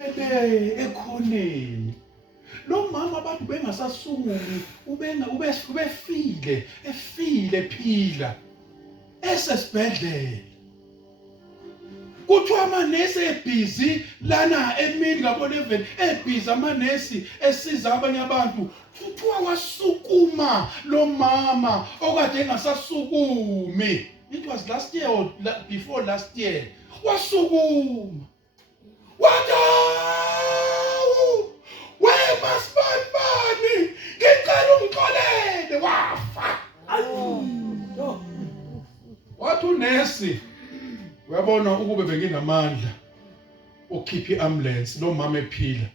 ekhoneni. Lo mama abantu bengasasunguli efile phila esesibhedlela. Kuthiwa amanesi ebhizi lana emini ngabo 11 ebhizi amanesi esiza abanye abantu. Kuthiwa wasukuma lo mama okade engasasukumi. It was last year or before last year. Wasukuma. Wemasibani ngicela ungixolele wafa. Wathi unesi uyabona ukube benginamandla okhipha iambulance lo mama ephila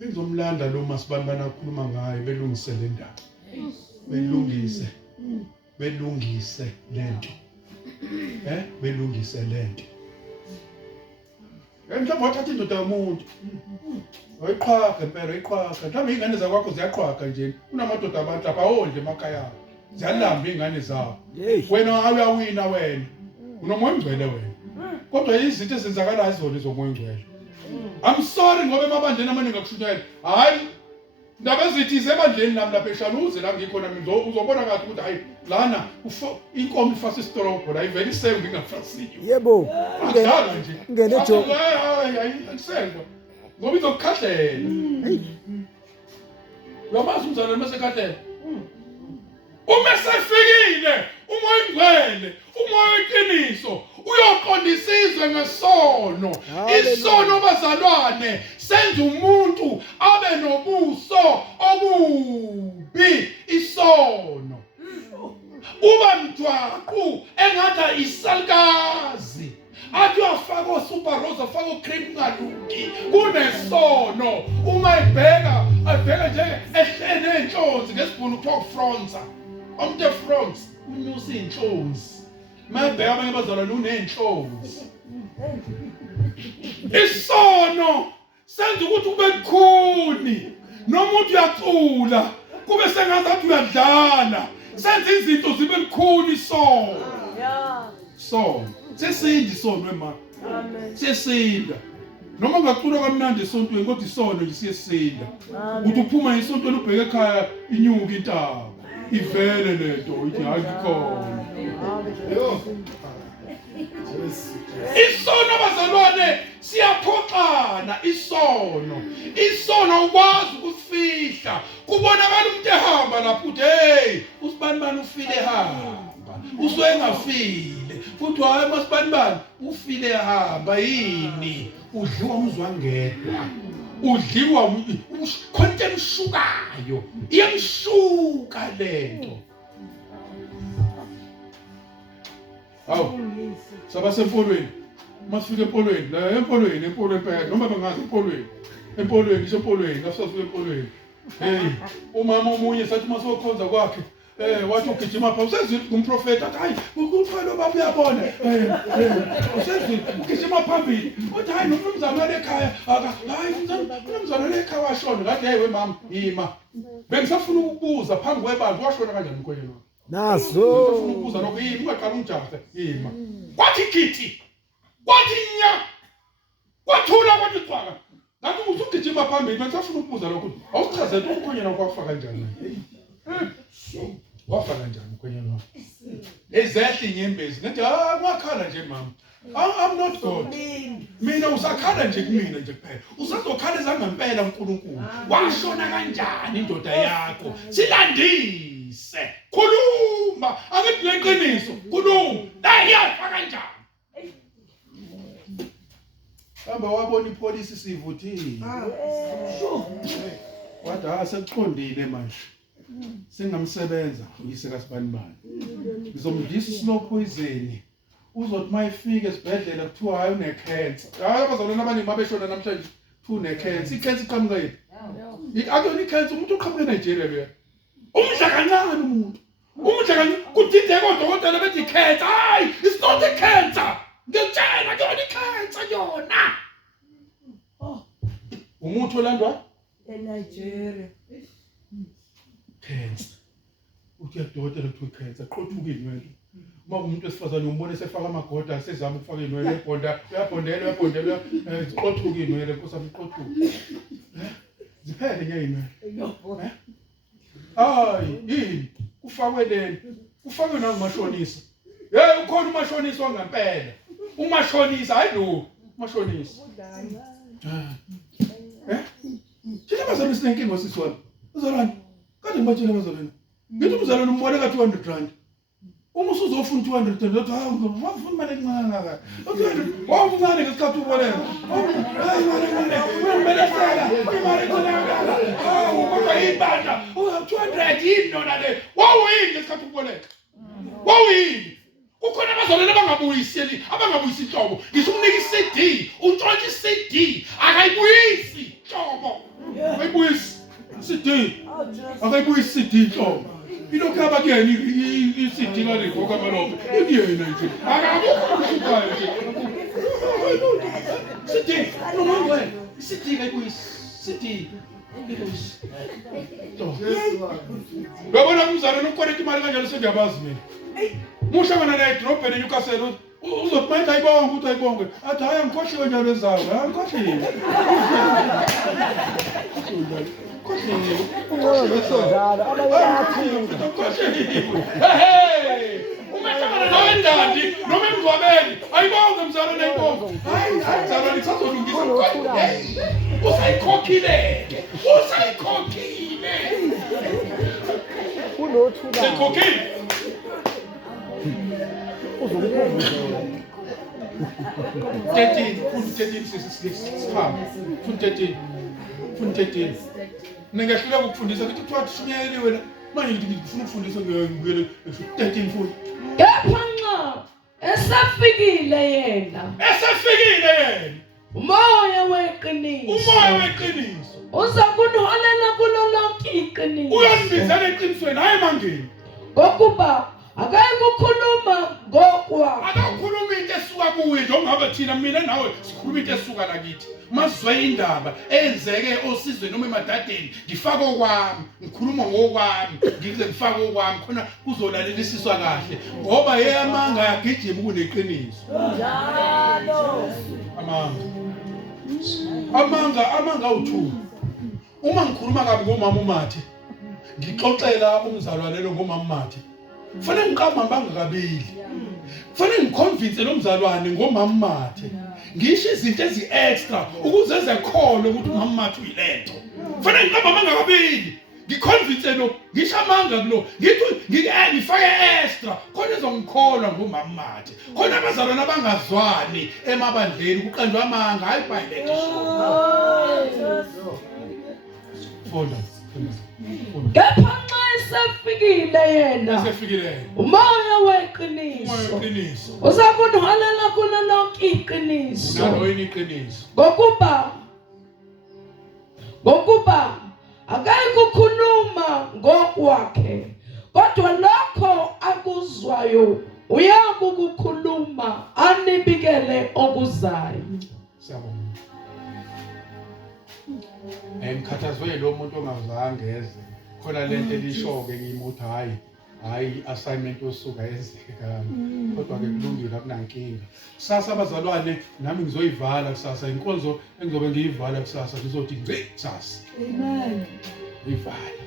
bengizomlanda lo masibani banakhuluma ngayo belungise le ndaba belungise lento belungise lento mhlawumbe wathatha indoda yomuntu wayiqhaga impela iqhaga mhlawumbe ingane zakwakho ziyaqhaga nje kunamadoda abantu lapha ondle emakhaya abo ziyalamba ingane zabo wena awuyawina wena unomoya ongcwele wena kodwa izinto ezenzakalayo izona zomoya ongcwele. I'm sorry ngoba emabandleni amaningi ngakushunyela hayi ndaba ezithi zebandleni nami lapha eshaluze la ngikhona mina uzobona kahle ukuthi hayi lana inkomo ifasa isitolobho la ivele isengu ngingafasiyo. Yebo. Akudala nje. Ngene jo. Hayi akusengo. Ngoba izokukhahlela. Uyamazi umzalwane masekhahlela. Uma sefikile umoya ongcwele, umoya weqiniso uyoqondisa izwe ngesono. Isono bazalwane senza umuntu abe nobuso obubi. Isono uba mjwaqu engathi isalkazi athi uyafaka osuper rose afaka ocream ngaluki kunesono. Uma ebheka nje ehlene enhlonzi ngesibhunu kuthiwa fronza umuntu efronts unyusa inhlonzi mabheka abanye bazalwane unenhlonzi. Isono senza ukuthi kube bukhuni nomuntu uyacula kube sengazathi uyadlala senza izinto zibe bukhuni. Sono sesinda isono wema sesinda noma ungacula kamnandi esontweni kodwa isono nje siyesinda. Uthi uphuma esontweni ubheke ekhaya inyuka intaba ivele lento ithi hayi khona. Isono bazalwane siyaphoxana. Isono ukwazi ukusifihla kubonakala umuntu ehamba lapho uthi hey usibani ufile ehamba usuke engafile futhi hayi masibani ufile ehamba yini udliwa umzwangedwa udliwa content ushukayo iyamshuka lento. Awu sabasempolweni masifika empolweni la empolweni phela noma bengazi empolweni asifika empolweni. Hey umama omunye sathi masokhonza kwakhe wathi ugijima pha usezile umprofeti athi hayi ukuthwala baba uyabona usezile ugijima phambili uthi hayi nomnumzana lekhaya hayi nomnumzana lekhaya washona ngathi hey we mama yima bengisafuna ukubuza phambi kwebantu washona kanjani mkhwelo nazo ufuna ukubuza lokho yini ungaqala umjahe yima kwathi kithi kwathi nya kwathula kwathi xhaka ngathi usugijima phambili bengisafuna ukubuza lokho awuchazela ukuthi umkhonyana kwafa kanjani wafa kanjani umkhonyana wakho ezehla inyembezi ngathi ngakhala nje mama I'm not God. Mina usakhala nje kumina nje kuphela usazokhala ezangempela uNkulunkulu washona kanjani indoda yakho silandise khuluma angithi leqiniso khuluma yafa kanjani. Hamba wabona ipolisi sivuthile wathi sekuqondile manje singamsebenza uyise kaSibanibani ngizomdisa slow poison uzothi mayifika esibhedlela kuthiwa hayi une-cancer. Hayi abazalwane abaningi babeshona namhlanje une-cancer. I-cancer iqhamuka yiphi? Akuyona i-cancer umuntu uqhamuka eNigeria le. Umdla kancane umuntu. Umdla kancane kudideka odokotela bethi i-cancer. Hayi it's not a cancer. Ngiyakutshela akuyona i-cancer yona. Umuntu olandwa eNigeria. Cancer. Uthi yadokotela kuthiwa i-cancer qhothukile wena. uma umuntu wesifazane umbone sefaka amagoda asezama ukufaka inwele ebonda uyabondela ziqothuke inwele kusami iqothuke ziphele nye inwele hayi yini kufakwe leni kufakwe nangumashonisa ukhona umashonisa wangempela umashonisa hayi lo umashonisa thina bazalwane sinenkinga ngosisi wami uzalwane kade ngibatshela abazalwane ngithi umzalwane umboleka 200 rand uma usuzofuna 200 rand uthi hawu ngifuna imali encane ngaka wawuncane ngesikhathi uboleka hayi ngibelesela imali encane hawu kodwa ibandla 200 yini nona le wawuyini ngesikhathi uboleka wawuyini ukhona abazalwane abangabuyiseli inhlobo ngisho umnika i-CD utshontsha i-CD akayibuyisi inhlobo ayibuyisi i-CD akayibuyisi i-CD inhlobo ilokhu abakuyena i-CD kalipho kamalombe ikuyena nje akabukho nje CD nomangwe i-CD kayibuyisi CD ngabona umzalwane ukoleka imali kanjalo sengiyabazi mina muhlangana naye edrobheni eNewcastle uzokubona ayibonge ukuthi ayibonge athi hayi ngikhohliwe njalo ezayo ngikhohliwe umehlangana nawe endandi noma emngcwabeni ayibonge mzalwane ayibonge hayi mzalwane kusazolungisa usayikhokhile uyikhokhile Ningehluleka ukufundisa ukuthi kuthiwa shunyayeli wena manje ngithi ngifuna ukufundisa ngiyele 13 futhi kepha nxa esafikile yena umoya weqiniso uza kuniholela kulo lonke iqiniso uyandibizela eqinisweni hayi mangeni ngokuba akayikukhuluma ngokwakho akakhuluma into esuka kuwe njengoba thina mina nawe sikhuluma into esuka la kithi mazwe indaba enzeke osizwe noma emadadeni ngifaka okwami ngikhuluma ngokwami ngize ngifaka okwami khona kuzolalelisiswa kahle ngoba amanga yagijima kuneqiniso njalo amanga uthu uma ngikhuluma kabi ngomama uMathe ngixoxela umzalwane lo ngomama uMathe kufanele ngiqamba bangakabili kufanele ngiconvince lo mzalwane ngomama uMathe ngisho izinto ezi-extra ukuze ezekholwe ukuthi umama uMathe uyilento kufanele ngiqamba bangakabili ngiconvince lo ngisho amanga kulo ngithi ngifake extra khona ezongikholwa ngomama uMathe khona abazalwane abangazwani emabandleni kuqanjwa amanga hayi violate Fonda. Kepha nxa esefikile yena umoya weqiniso uza kuniholela kulo lonke iqiniso ngokuba akayikukhuluma ngokwakhe kodwa lokho akuzwayo uyakukukhuluma anibikele okuzayo. Ngikhathazwe lo muntu ongazange eze khona lento elishoke ngimuthi hayi assignment osuka yenzeka kodwa ke kulungile akunankinga kusasa abazalwane nami ngizoyivala kusasa inkonzo engizobe ngiyivala kusasa ngizothi ngci kusasa amen ivala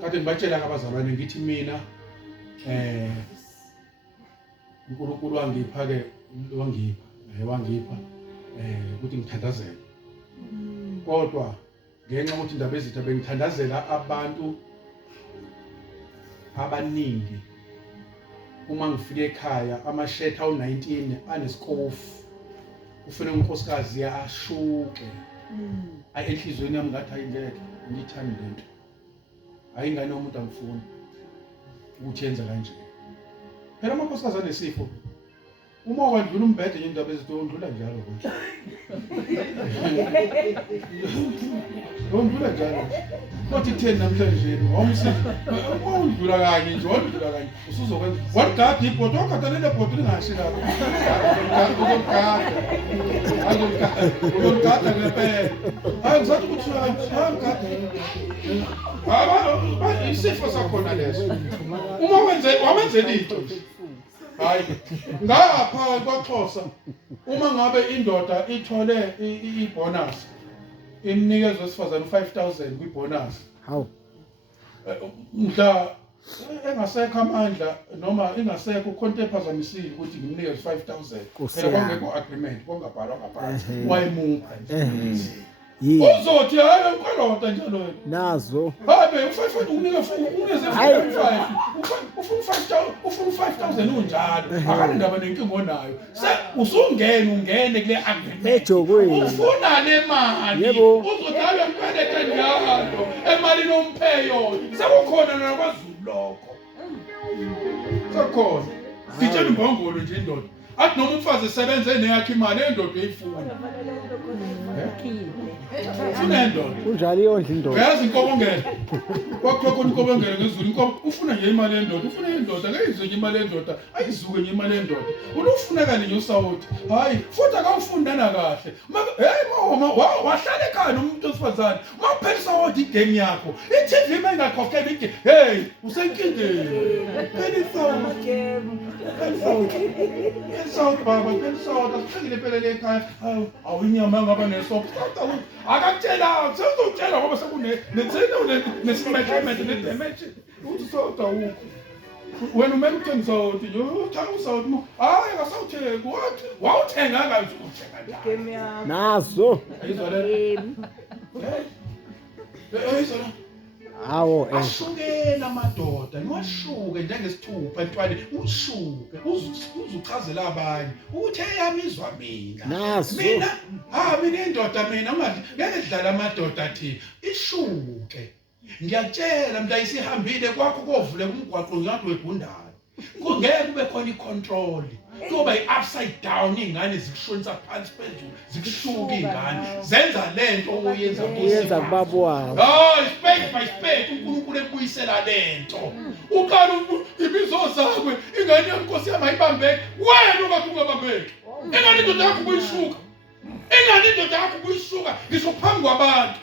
kade ngibatshela abazalwane ngithi mina uNkulunkulu wangipha ke wangipha ukuthi ngithandazele kodwa ngenxa ukuthi indaba ezitha bengithandazela abantu abaningi uma ngifike ekhaya amashetha awu19 anesikofu kufanele unkosikazi ashuke enhlizweni yami ngathi ayingeke ngithanda lento ayingane umuntu angifuni ukuthi yenza kanje phela amakosikazi anesifo uma wadlula umbhede nje indaba ezitho undlula njalo konke undlula njalo kothi 10 namhlanje undlula kanye nje usuzokwenza wagada ibhodo wakhathalele ibhodo lingashi lapho uzogada ngempela ngizathi ukuthi isifo sakhona leso uma wenzela into hayi ngapha kwaXhosa uma ngabe indoda ithole ibonus inikezwe sifazana 5,000 kwibonus Hawu. mhla engasekho amandla noma ingasekho khonto ephazamisile ukuthi ngimnikeze 5,000 phela kwangekho agreement kwangabhalwa ngaphansi wayemupha nje uzothi hayi ukolota njalo Nazo. Babe ufuna ukunike unikeze 5 ufuna 5,000 unjalo akani ndaba nenkingo onayo ungene kule agreement Ejokweni. ufuna le mali Yebo. uzothi hayi ngiphethe njalo emali nompheyo sekukhona nakwaZulu lokho sakhona sitshela imbongolo nje indoda athi noma umfazi esebenze neyakhe imali endoda eyifuna ufuna indoda Kunjalo iyondla indoda. uyazi inkobongela kwakho khona inkobongela ngezulu inkobo ufuna nje imali endoda ufuna indoda ngayizwe nje imali endoda ayizuke nje imali endoda unofuneka nje usawuthi hayi futhi akawufundana kahle hey wahlala ekhaya nomuntu osifazane mawuphelisa wodi igame yakho iTV mangakhokhela ike hey usenkingeni phelisa South baba South asicingile phela ekhaya awunyama ngaba nesopo akakutshela sezotshela ngoba sekune netsene nesimehlement nedamage uthi South awukho wena umele uthengisa uthi uthatha uSouth hayi akasawutheki wathi wawuthenga kanjani uthenga Game yakho. Nazo. ayizwa le ayizwa Hawo ashukela amadoda niwashuke njengesithupha ntwale ushuke uzuchazela abanye ukuthi eyami izwa mina Nazo. mina indoda mina ungathi ngeke dlala amadoda athi ishuke ngiyatshela mntu ayisihambile kwakho kovuleka umgwaqo ngiyathi wegundana ngeke kube khona icontrol kuba i-upside down ingane zikushonisa phansi phezulu zikushuka ingane zenza lento oyenza Uyenza kubabo wabo. hayi spade by spade uNkulunkulu ebuyisela lento ukala ibizo zakwe ingane yenkosi yami ayibambeke wena ungathi ungabambeki ingane indoda yakho kuyishuka ingane indoda yakho kuyishuka ngisho phambi kwabantu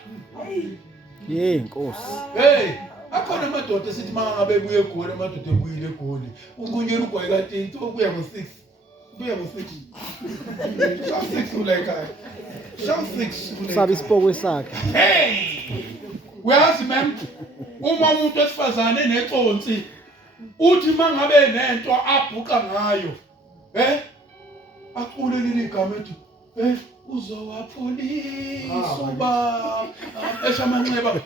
Yenkosi. hey akhona amadoda esithi mangabe ebuye egoli amadoda ebuyile egoli unkunyela ugwayi ka-8 okuya ngo-6 kuya ngo-6 6 ulaykhaya 6 Sabe isipokwe sakhe. hey uyazi mem uma umuntu wesifazane neconsi uthi mangabe nento abhuqa ngayo aqule leli igama ethi uzowapholisa uba eshamanxeba hayi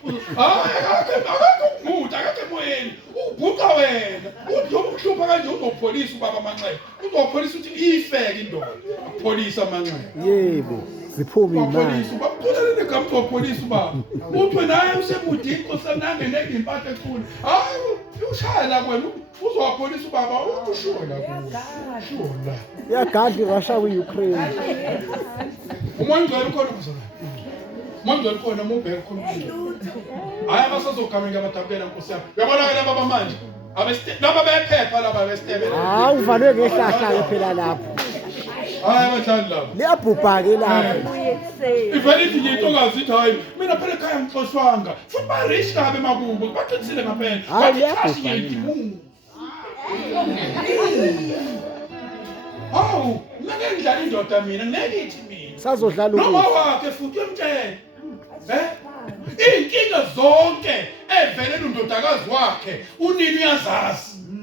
akakho emoyeni ubhuqa wena uthi ukuhlupha kanje uzopholisa ubaba amanxeba uzopholisa uthi ifeke indoda apholisa amanxeba Yebo. Ziphuma imali. Polisi baqulele igama lopolisi ubaba uthi naye usemudini inkosanange nezimpatho ekhulu hayi ushaya la kwena uzowapolisa ubaba ushola kushola Yagadli Russia kwi-Ukraine. umongcwele ukhona mzala umongcwele ukhona mubheke khona hayi abasazogamela abadabela nkosi yami uyabona laba bamanje laba bephepha laba besitebele Hawu uvalwe ngehlahla ke phela lapho. hayi abadlali laba Liyabhubha ke lapho. ivele ithi nje intokazi ithi hayi mina phela ekhaya ngixoshwanga futhi barish kabe makubo baqinisile ngaphela Hayi, bathi liyabhubha hawu ngeke ngidlala indoda mina ngeke ithi mina Sazodlala noma ukuthi. wakhe futhi uyamtshela inkinga zonke evelela undodakazi wakhe unini uyazazi